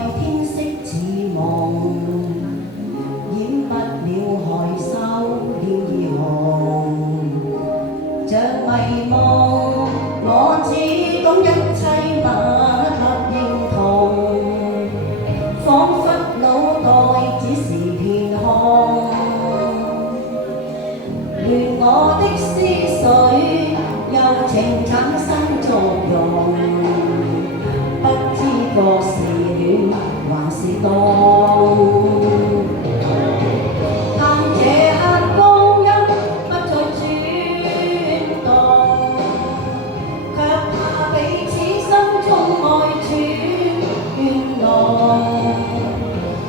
天色似夢，掩不了害羞臉兒紅，像迷夢，我只懂一切默默認同，彷彿腦袋只是片空，亂我的思緒，柔情產生作用，不知覺是戀還是凍。但這刻光陰不再轉動，卻怕彼此心中愛轉亂濃。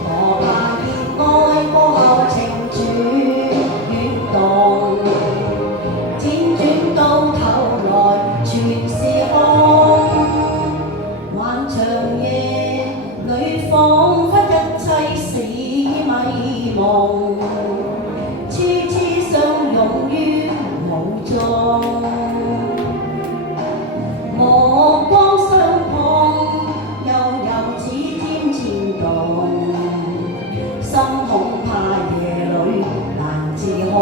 我怕熱愛過後情轉亂動，輾轉到頭來全是空。漫長夜裏彷彿一切是迷夢，痴痴相擁於夢中，目光相碰，悠悠似天漸動，心恐怕夜裏難自控。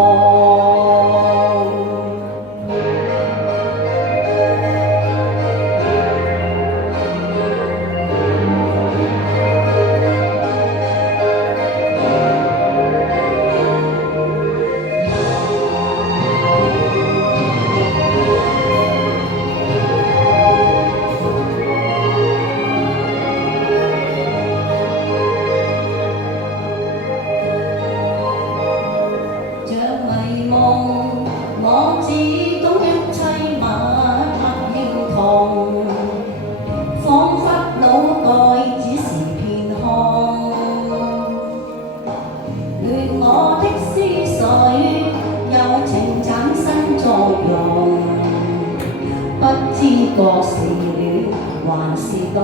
我只懂一切默默認同，彷彿腦袋只是片空，亂我的思緒，柔情產生作用，不知覺是戀還是凍。